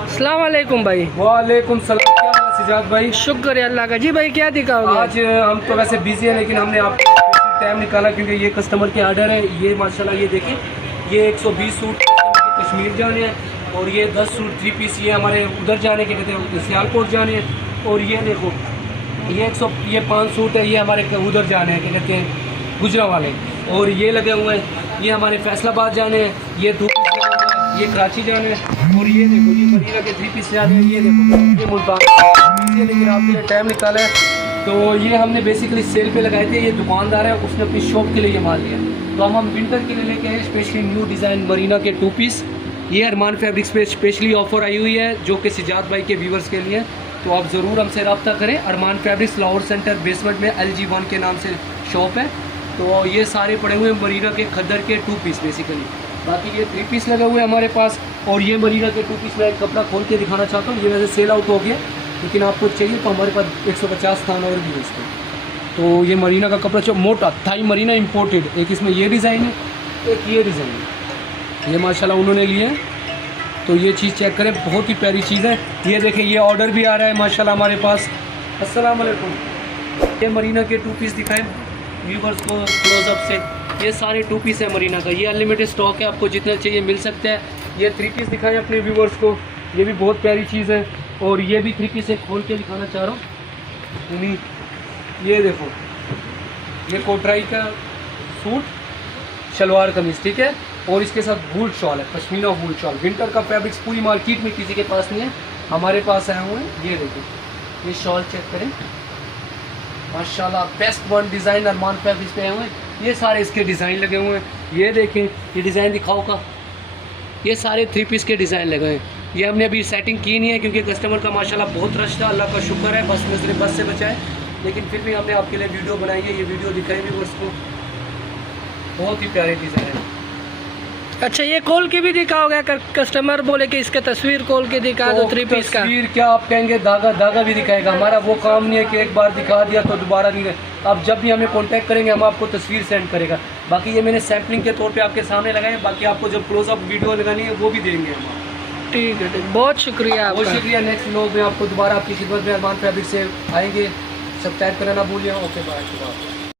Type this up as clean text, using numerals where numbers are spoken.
अस्सलाम वालेकुम भाई। वालेकुम सलाम। क्या हाल है सिजाद भाई? शुक्र है अल्लाह का। जी भाई क्या दिखाओगे? आज हम तो वैसे बिजी हैं, लेकिन हमने आपको टाइम निकाला क्योंकि ये कस्टमर के ऑर्डर है। ये माशाल्लाह ये देखिए, ये 120 सूट कश्मीर जाने हैं और ये 10 सूट 3 पीस ये हमारे उधर जाने के कहते हैं सियालकोट जाने हैं। और ये देखो ये 5 सूट है, ये हमारे उधर जाने हैं क्या कहते हैं गुजरा वाले। और ये लगे हुए हैं, ये हमारे फैसलाबाद जाने हैं, ये 2 पीस लगे हुए हैं, ये कराची जाने हैं। और ये देखो ये मदीना के 3 पीस जाने हैं। ये देखो ये मुल्तान, ये लेकिन आपके लिए टाइम निकाला है। तो ये हमने बेसिकली सेल पे लगाए थे। ये दुकानदार है, उसने अपनी शॉप के लिए ये माल लिया। तो हम विंटर के लिए लेके आए स्पेशली न्यू डिज़ाइन मरीना के 2 पीस। ये अरमान फैब्रिक्स पे स्पेशली ऑफर आई हुई है जो कि सिजाद भाई के व्यूवर्स के लिए। तो आप ज़रूर हमसे रब्ता करें। अरमान फैब्रिक्स लाहौर सेंटर बेसमेंट में LG1 के नाम से शॉप है। तो ये सारे पड़े हुए हैं मरीना के खद्दर के 2 पीस बेसिकली। बाकी ये 3 पीस लगे हुए हैं हमारे पास। और ये मरीना के 2 पीस में एक कपड़ा खोल के दिखाना चाहता हूँ। ये वैसे सेल आउट हो गया, लेकिन आपको चाहिए तो हमारे पास 150 थान और भी है इसको। तो ये मरीना का कपड़ा जो मोटा थाई मरीना इम्पोर्टेड, एक इसमें ये डिज़ाइन है, एक ये डिज़ाइन है। ये माशाल्लाह उन्होंने लिए हैं। तो ये चीज़ चेक करें, बहुत ही प्यारी चीज़ है। ये देखें, ये ऑर्डर भी आ रहा है माशाल्लाह हमारे पास। अस्सलाम वालेकुम। ये मरीना के 2 पीस दिखाएं व्यूवर्स को क्लोजअप से। ये सारे 2 पीस है मरीना का। ये अनलिमिटेड स्टॉक है, आपको जितना चाहिए मिल सकता है। ये 3 पीस दिखाएं अपने व्यूवर्स को, ये भी बहुत प्यारी चीज़ है। और ये भी 3 पीस है, खोल के दिखाना चाह रहा हूँ। ये देखो, ये कोटराई का सूट शलवार कमीज, ठीक है। और इसके साथ वूल शॉल है, पश्मीना वूल शॉल। विंटर का फैब्रिक्स पूरी मार्केट में किसी के पास नहीं है, हमारे पास आए हुए हैं। ये देखो, ये शॉल चेक करें माशाल्लाह, बेस्ट वन डिज़ाइन अरमान फैब्रिक्स पे आए हुए हैं। ये सारे इसके डिज़ाइन लगे हुए हैं। ये देखें, ये डिज़ाइन दिखाओ का, ये सारे 3 पीस के डिज़ाइन लगे हैं। ये हमने अभी सेटिंग की नहीं है क्योंकि कस्टमर का माशाल्लाह बहुत रश था। अल्लाह का शुक्र है, बस में सिर्फ बस से बचाए, लेकिन फिर भी हमने आपके लिए वीडियो बनाई है। ये वीडियो दिखाई भी उसको, बहुत ही प्यारे डिज़ाइन है। अच्छा, ये खोल के भी दिखाओगे? अगर कस्टमर बोले कि इसका तस्वीर खोल के दिखा दो 3 पीस का, तस्वीर क्या आप कहेंगे, धागा भी दिखाएगा। हमारा वो काम नहीं है कि एक बार दिखा दिया तो दोबारा नहीं है। आप जब भी हमें कांटेक्ट करेंगे हम आपको तस्वीर सेंड करेगा। बाकी ये मैंने सैम्पलिंग के तौर पे आपके सामने लगाए। बाकी आपको जब क्लोजअप वीडियो लगानी है वो भी देंगे हम। ठीक है, बहुत शुक्रिया, बहुत शुक्रिया। नेक्स्ट व्लॉग में आपको दोबारा आपकी खिदमत में अरमान फैब्रिक से आएंगे। सब्सक्राइब करना ना भूलिए। Okay bye.